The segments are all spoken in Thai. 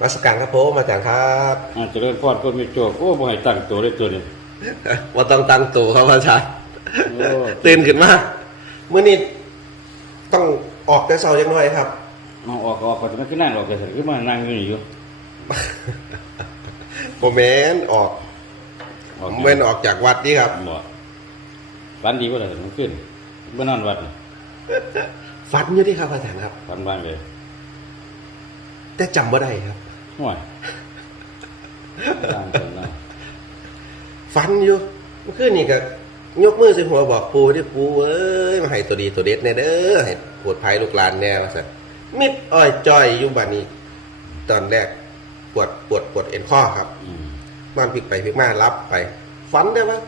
มาสการครับผมอาจารย์ครับอาจจะเริ่มพอดก็มีโจกโอ้บ่ให้ตั้งตัวเลยตัวนี้ว่าต้องตั้งตัวครับอาจารย์โอ้ตื่นขึ้นมาเมื่อนี้ต้องออกแต่เช้าจังหน่อยครับมาออกก็ออกก็จะไม่ขึ้นนั่งหรอกแต่สันขึ้นมานั่งอยู่นี่อยู่โมเมนออกออกเว้นออกจากวัดนี่ครับบ่ฝันดีว่าอะไรมันขึ้นบ่นอนวัดนี่ฝันอยู่ที่ครับอาจารย์ครับฝันบ้านเลยแต่จำบ่ได้ครับ ห่วยตามกันนะฝันอยู่เมื่อคืนนี่ก็ยกมือใส่หัวบอกปูที่ปูเอ้ยมาให้ตัวดีตัวเด็ดแน่เด้อให้ปวดภัยลูกหลานแน่ว่าสันมิดอ้อยจอยอยู่บ้านนี้ ตอนแรกปวดปวดปวดเอ็นข้อครับมนอนพลิกไปพลิกมารับไป ฝันได้ว่า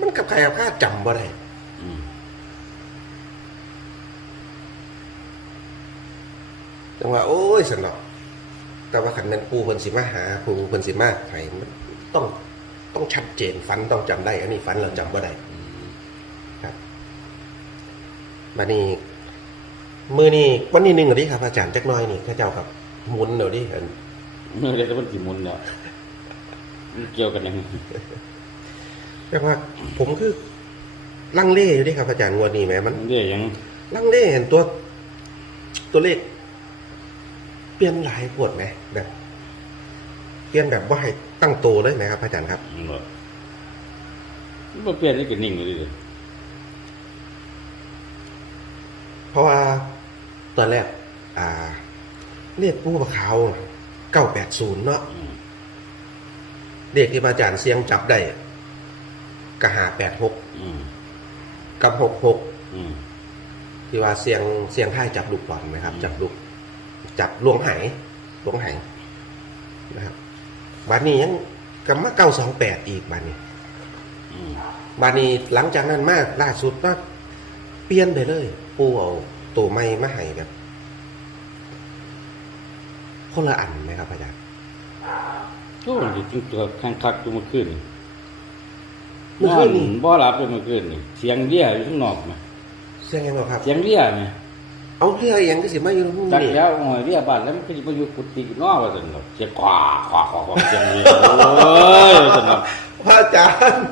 มันกับใครกับข้าจำบ่ได้จังว่า โอ้ยสนอก แต่ว่าขันแม่นปูเพิ่นสิมาหาปูเพิ่นสิมาให้มันต้องต้องชัดเจนฝันต้องจำได้ อันนี้ฝันเราจำบ่ได้ครับมานี่มือนี่วันนี้หนึ่งเหรอดิครับ อาจารย์จักหน้อยนี่ข้าเจ้าครับหมุนเดี๋ยวดิอันเมื่อไรจะมันสิมุนเนี่ยมันเกี่ยวกันยังไงเรียกว่า ผมคือลังเลอยู่ดิครับอาจารย์งวดนี้แหมมันมันเรียกยัง ลังเลเห็นตัวตัวเลข เปลี่ยนหลายปวดไหมแบบเปลี่ยนแบบว่าให้ตั้งโตวเลยไหมครับอาจารย์ครับมันบ่มันบ่เปลี่ยนได้ก็นิ่งอยู่ดิเพราะว่าตอนแรก อ่าเรียกผู้ประเขาเก้าแปดศูนย์เนาะอืมเด็กที่อาจารย์เสียงจับได้กะหาแปดหกอืมกับหกหกอืมที่ว่าเสียงเสียงท่ายจับลูกบอลนะครับ จับลูก จับลวงไหลวงไหนะครับบัดนี้ยังกับมาเก้าสองแปดอีกบัดนี้อืมบัดนี้หลังจากนั้นมากล่าสุดว่าเปลี่ยนไปเลย ปูเอาตัวไม้มาให้แบบคนละอันไหมครับอาจารย์โอ้ยจริงตัวข้างคักตัวเมื่อคืนนี่เมื่อคืนนี่บ่หลับเลยเมื่อคืนนี่เสียงเรียอยู่ข้างนอกไหมเสียงยังไงครับ เสียงเรียไหม เอาเรื่องยังก็สิมาอยู่ตรงจักนี้แล้วหน่อยเรียบ้านแล้วมันก็สิไปอยู่กุฏินอกว่าซั่นเนาะเสียขวาขวาขวาขวาเสียงเรียโอ้ยว่าซั่นเนาะพระอาจารย์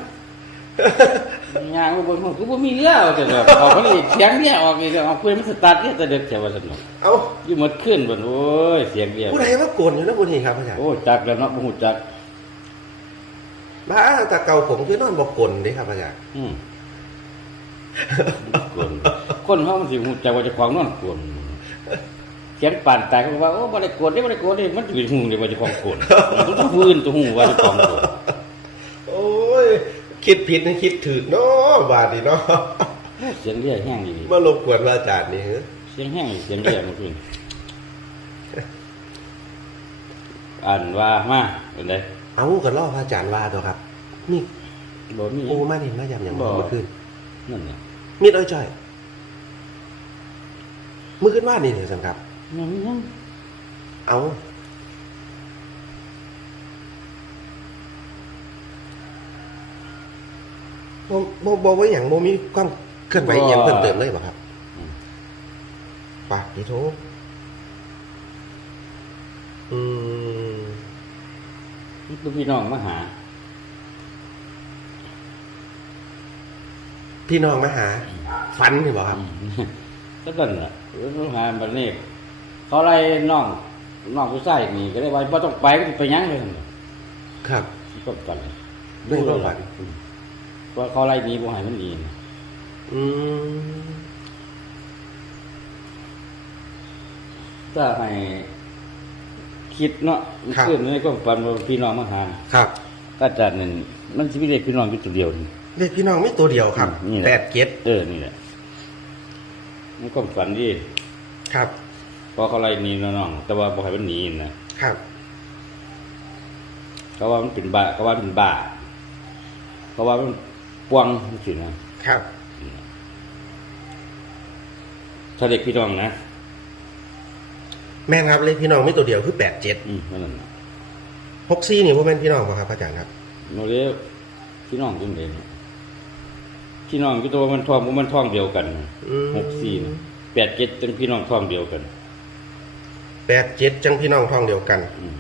ย่างบ่บ่นคือบ่มีเรียว่าซั่นเนาะเอาคนนี้เสียงเรียออกอีกแล้วเอาเพื่นมันสตาร์ทเรียแต่เด็กแถวว่าซั่นเนาะเอาอยู่หมดขึ้นเบิ่นโอ้ยเสียงเรียผู้ใดมาโกนอยู่นะผู้นี้ครับอาจารย์โอ้จักแล้วเนาะบ่ฮู้จักบ้าแต่เก่าผมคือนอนบอกลนเด้ครับอาจารย์อืมกวน คนเฮามันสิฮู้จักว่าเจ้าของนอนกวนเขียนปานตายเขาก็ว่าโอ้บ่ได้กวนเด้บ่ได้กวนเด้มันสิฮู้เด้ว่าเจ้าของกวนมันต้องฟื้นตัวฮู้ว่าเจ้าของกวนโอ้ย คิดผิดนะคิดถูกเนาะบาดนี้เนาะเสียงเรียแห้งดีมารบกวนพระอาจารย์นี่ฮะเสียงแห้งเสียงเรียเมื่อคืนอ่านว่ามาเป็นไดเอากันล่อพระอาจารย์ว่าตัวครับ นี่บ่มีโอ้มาเห็นมาอย่างอย่างบ่เมื่อคืนนั่นน่ะมีดอ้อยจ้อยเมื่อคืนว่านี่เลยสันครับยังยังเอาบ่บ่บ่ว่าอย่างบ่มีความเคลื่อนไหวอหย่างเพิ่มเติมเลยบ่ครับอืมปากดีโทอืมลูกพี่น้องมาหา พี่น้องมาหา ฝันนี่บ่ครับ ก็นั่นน่ะลูก หาบัดนี้เขาไล่น้องน้องผู้ชายนี่ก็ได้ว่าบ่ต้องไปก็สิไปหยังเลยนั่นน่ะครับก็กันด้วยความฝันอืมว่าเขาไล่หนีบ่ให้มันหนีน่ะอืมถ้าให้คิดเนาะมันขึ้นในความฝันว่าพี่น้องมาหาครับอาจารย์นั่นมันสิมีเด็กพี่น้องอยู่ตัวเดียวนี่ เด็กพี่น้องไม่ตัวเดียวครับนี่แหละ แปดเก็ดเออนี่แหละ มันความฝันดีครับ เพราะเขาไล่หนีน้องๆแต่ว่าบ่ให้มันหนีนะครับเขาว่ามันเป็นบ้าเขาว่าเป็นบ้าเขาว่ามันปวงจังซี่นะครับถ้าเด็กพี่น้องนะแม่นครับเลยพี่น้องไม่ตัวเดียวคือแปดเจ็ดอืมนั่นน่ะหกซี่นี่ว่าแม่นพี่น้องป่ะครับอาจารย์ครับโนเรียพี่น้องจังได๋ พี่น้องคือตัวมันท้องบ่มันท้องเดียวกันอืมหกสี่นะแปดเจ็ดเป็นพี่น้องท้องเดียวกันแปดเจ็ดจังพี่น้องท้องเดียวกันอืม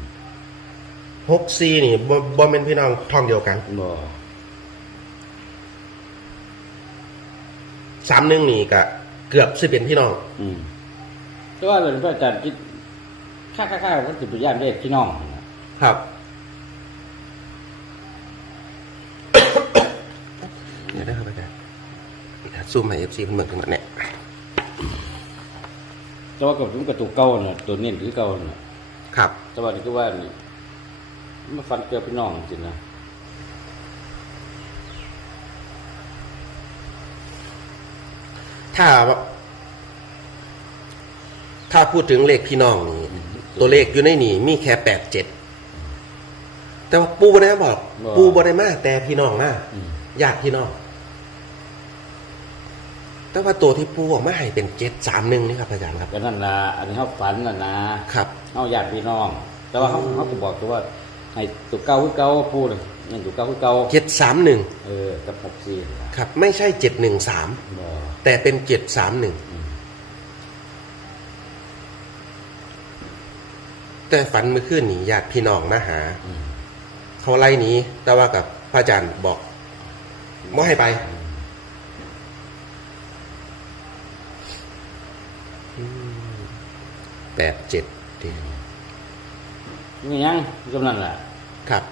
หกซีนี่บ่บ่เป็นพี่น้องท้องเดียวกันบ่สามหนึ่งนี่ก็เกือบสิเป็นพี่น้อง อืมแต่ว่าเป็นพระอาจารย์คิดค่าค่าค่าก็สิไปย่านเลขพี่น้องนะครับ เดี๋ยวนะครับอาจารย์ ซูมให้เอฟซีมันเหมือนกันหมดเนี่ยแต่ว่ากับผมกระตุกเก่าน่ะตัวเน้นคือเก่าน่ะครับ แต่ว่านี่คือว่านี่มาฟันเกี่ยวพี่น้องจริงนะถ้าถ้าพูดถึงเลขพี่น้องนี่ตัวเลขอยู่ในนี่มีแค่แปดเจ็ดแต่ว่าปูบได้บอก ปูบได้มากแต่พี่น้องมากอืมญาติพี่น้อง แต่ว่าตัวที่ปูออกมาให้เป็นเจ็ดสามหนึ่งนี่ครับอาจารย์ครับก็นั่นล่ะอันนี้เฮาฝันน่ะนะครับเฮาญาติพี่น้อง แต่ว่าเฮาเฮาก็บอกตัวว่าให้ตัวเก่าคือเก่าพูดนั่นตัวเก่าคือเก่าเจ็ดสามหนึ่งเออกับหกสี่ครับ ไม่ใช่เจ็ดหนึ่งสามบ่แต่เป็นเจ็ดสามหนึ่งอืมแต่ฝันเมื่อคืนนี้ญาติพี่น้องมาหา อืมเขาไล่หนี้แต่ว่ากับพระอาจารย์บอกไม่ให้ไป แปดเจ็ดดีนี่ยังกำนันล่ะครับ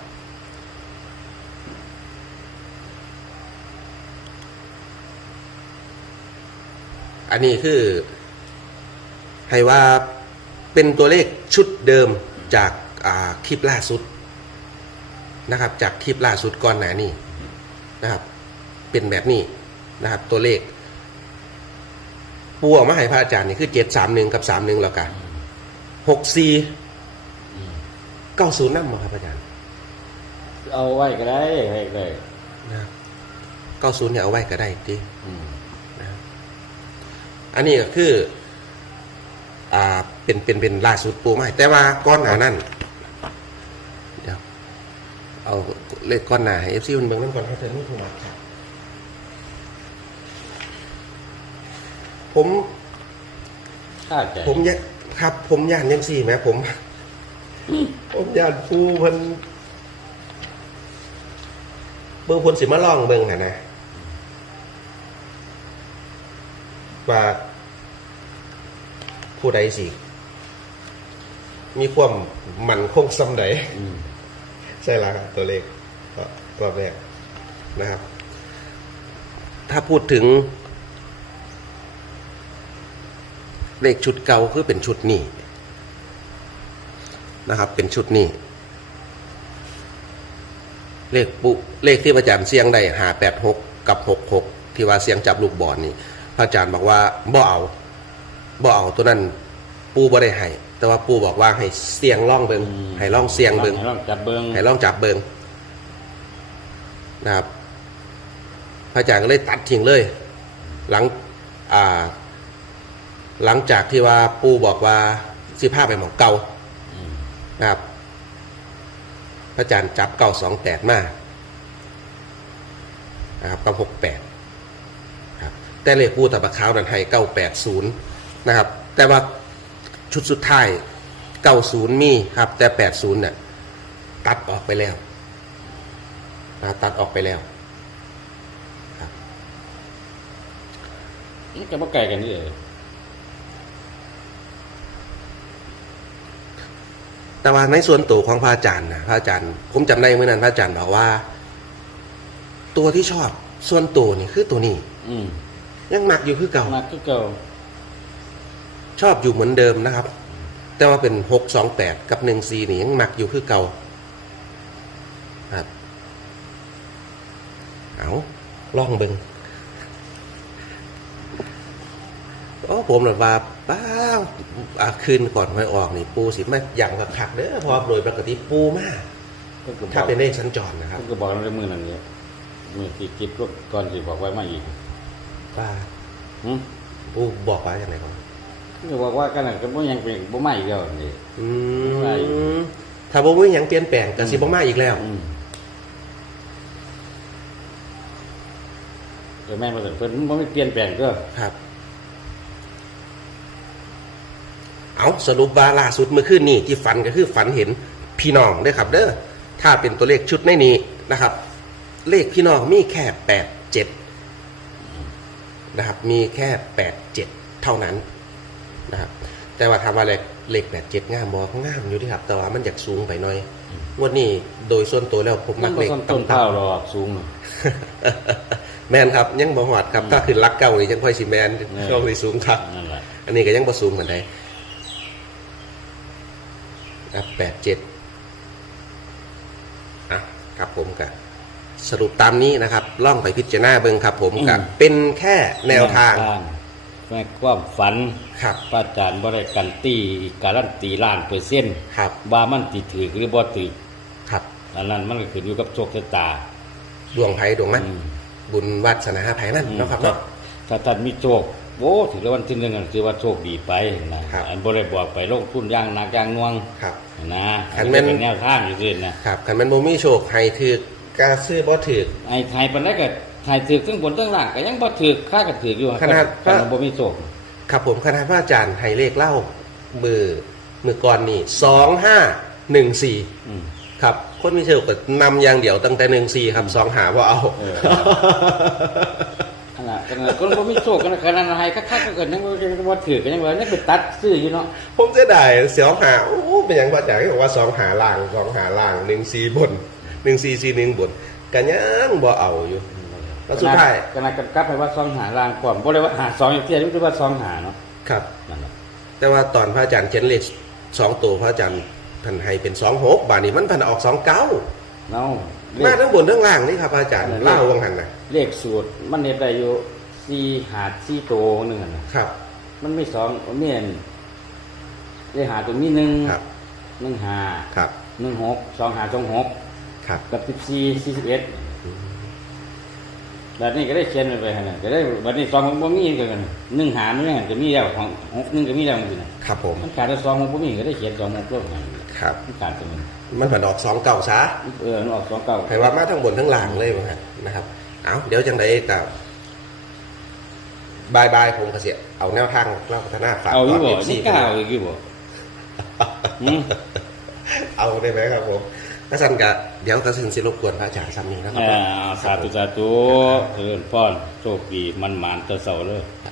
อันนี้คือ ให้ว่าเป็นตัวเลขชุดเดิมจากอ่าคลิปล่าสุดนะครับ จากคลิปล่าสุดก่อนหน้านี้นะครับ เป็นแบบนี้นะครับ ตัวเลขปูออกมาให้พระอาจารย์นี่คือเจ็ดสามหนึ่งกับสามหนึ่งแล้วกัน หกสี่อืมเก้าศูนย์นั่มาครับอาจารย์เอาไว้ก็ได้ให้ได้นะครับเก้าศูนย์เนี่ยเอาไว้ก็ได้ดีอืมอันนี้ก็คืออ่าเป็นเป็นเป็นล่าสุดปูมาให้แต่ว่าก้อนหนานั่นเดี๋ยวเอาเลขก้อนหนาให้เอฟซีมันเบิ่งนั่นก่อนให้เธอนี่ถูกมาครับผมค่าใจผมยะ ครับ ผมย่านยังสี่ไหมผม ผมย่านปูเพิ่นเบิ่งเพนสิมาลองเบิ่งน่ะนะว่าผู้ใดสิมีความมันคงสำใดอืมใช่แล้วครับตัวเลขก็รอบแรกนะครับ ถ้าพูดถึง เลขชุดเก่าคือเป็นชุดนี้นะครับ เป็นชุดนี้ เลขปุเลขที่พระอาจารย์เสียงได้หาแปดหกกับหกหกที่ว่าเสียงจับลูกบอลนี่ พระอาจารย์บอกว่าบ่เอาบ่เอาตัวนั้นปูบ่ได้ให้แต่ว่าปูบอกว่าให้เสียงล่องเบิงให้ล่องเสียงเบิงให้ลองจับเบิ่งให้ลองจับเบิงนะครับพระอาจารย์ก็เลยตัดทิ้งเลย หลังอ่า หลังจากที่ว่าปู่บอกว่าสิผ้าไปหมองเก่านะครับ พระอาจารย์จับเก่าสองแปดมานะครับกับหกแปดครับแต่เลขปูตะบะขาวนั้นให้เก้าแปดศูนย์นะครับ แต่ว่าชุดสุดท้ายเก้าศูนย์มีครับ แต่แปดศูนย์เนี่ยตัดออกไปแล้วนะตัดออกไปแล้วมันจะบ่ไกลกันนี่เลย แต่ว่าในส่วนตัวของพระอาจารย์นะพระอาจารย์ ผมจำได้เมื่อนั้นพระอาจารย์บอกว่า ตัวที่ชอบส่วนตัวนี่คือตัวนี้ อืมยังหมักอยู่คือเก่ามาคือเก่า ชอบอยู่เหมือนเดิมนะครับ แต่ว่าเป็นหกสองแปดกับหนึ่งสี่นี่ยังหมักอยู่คือเก่าครับเอาลองเบิงโอ้ผมแบบว่า ป้าวอ่าคืนก่อนหวยออกนี่ปูสิมาอย่างกับขักเด้อเพอโดยปกติปูมากเพิ่นก็บอกถ้าเป็นเลขชั้นจรนะครับ เพิ่นก็บอกในมือนั่นเนี่ยมือที่คิดพวกก่อนสิบอกไว้มาอีกว่าหึปูบอกว่าอย่างไรก่อนเพิ่นก็บอกว่ากันนั่นก็บ่ยังเป็นบ่มาอีกแล้วนี่ อืว่ามถ้าบ่มีหยังเปลี่ยนแปลงก็สิบ่มาอีกแล้ว อืมแต่แม่นว่าซั่นเพิ่นบ่มีเปลี่ยนแปลงก็ครับ เอาสรุปว่าล่าสุดเมื่อคืนนี้ที่ฝันก็คือฝันเห็นพี่น้องเด้อครับเด้อถ้าเป็นตัวเลขชุดในนี้นะครับ เลขพี่น้องมีแค่แปดเจ็ดนะครับมีแค่แปดเจ็ดเท่านั้นนะครับแต่ว่าทำว่าเลขเลขแปดเจ็ดงามบอกงามอยู่ที่ครับ แต่ว่ามันอยากสูงไปหน่อยงวันนี้โดยส่วนตัวแล้วผมมัมันกบ่เลขต้นต้นต่ำข้าวหรอกสูงน่ะๆแมนครับยังบ่หอดครับถ้าขึ้นรักเก่านี่ยังค่อยสิแมนเออช่วงที่สูงครับนั่นแหละอันนี้ก็ยังประสูงเหมือนใด ครับแปดเจ็ดอะครับผมกับสรุปตามนี้นะครับล่องไปพิจารณาเบิงครับผมกับ เป็นแค่แนวทางแม่ความฝันครับพระอาจารย์บ่ได้กันตีการันตีล้านเปอร์เซ็นต์ครับว่ามันติถือหรือบ่ถือครับอันนั้นมันก็ขึ้นอยู่กับโชคชะตา ดวงไผ่ดวงมันอืมบุญวัฒนาไผ่นั่นเนาะครับเนาะถ้าท่านมีโชค โอ้ถือว่าวันที่หนึ่งถือว่าโชคดีไปนะครับ อันบ่ได้บอกไปลงทุนอย่างหนักอย่างหน่วงครับ นะคันแม่น เป็นแนวทางอยู่ด้วยนะครับขันมันโมมีโชคไห้ถือกกาซื้อบ่ถือก ไอ้ไทยปานใดก็ไทยถือทั้งบนทั้งล่างก็ยังบ่ถือค่าก็ถืออยู่ขนาดคันบ่มีโชคครับผมคณะพระอาจารย์ไห้เลขเล่ามือมือก่อนนี่สองห้าหนึ่งสี่อืม ครับ คนมีโชคก็นำอย่างเดียวตั้งแต่หนึ่งสี่ครับสองหาว่าเอา เออ ขนาดขนาดคนบ่มีโชคขนาดขนาดไทยคักๆก็เกิดยังบ่บ่ถือก็ยังว่ายังไปตัดซื้ออยู่เนาะผมจะได้เสียวหาโอ้เป็นอย่างพระอาจารย์บอกว่าสองหาล่างสองหาล่างหนึ่งสี่บนหนึ่งสี่สี่หนึ่งบนกันยังบ่เอาอยู่ แล้วสุดท้าย ขนาดกันกลับไปว่าซองหาลางก่อนบ่ได้ว่าหาสองอย่างเดียวหรือว่าซองหาเนาะครับ นั่นแหละแต่ว่าตอนพระอาจารย์เขียนเลขสองตัวพระอาจารย์ท่านให้เป็นสองหกบาทนี้มันพันออกสองเก้าเนาะเลมาขทั้งบนทั้งล่างนี่ครับพระอาจารย์เล่าวังหันนะเลขสูตรมันเฮ็ดได้อยู่ สี่หาสี่ตัวหนึงอะนะครับ มันมีสองมีอันเลขหาตัวมีหนึ่งครับ หนึ่งหาครับ หนึ่งหกสองหาสองหกครับ กับสิบสี่สี่สิบเอ็ดแบบนี้ก็ได้เขียนไปหั่นน่ะก็ได้บัดนี้สองหกบ่มีก็กันหนึ่งหามันยังก็มีแล้วของหกหนึ่งก็มีแล้วมันสิน่ะครับผม มันขาดแต่สองหกบ่มีก็ได้เขียนสองหกลงให้ครับ มันขาดตัวนึงมันผันออกสองเก่าซะ เออมันออกสองเก้าให้ว่ามาทั้งบนทั้งล่างเลยว่างั้นนะครับ เอาเดี๋ยวจังไดกับ บายบายผมกเสียเอาแนวทางเล่าพัฒนาฝากเอาอยู่บ่ตนนี่ FC กล้าเอาอีกอยู่บ่หืมเอาได้ไหมครับผมถ้าสันกะเดี๋ยวกระสินสิรบกวนพระอาจารย์ซ้ำนี้นะครับอ่าสาธุสาธุเจริญพรโชคดีมันหมานเตะเสาเลยค